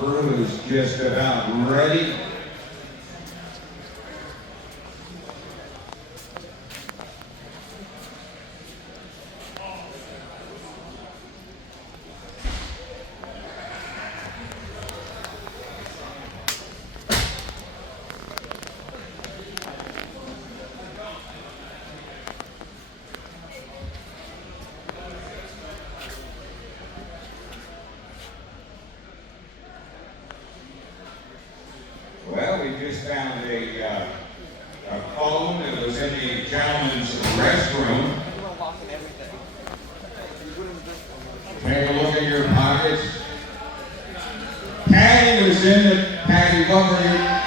crew is just about ready. Well, we just found a phone that was in the gentleman's restroom. Take a look at your pockets. Patty was in it. Patty, what were you?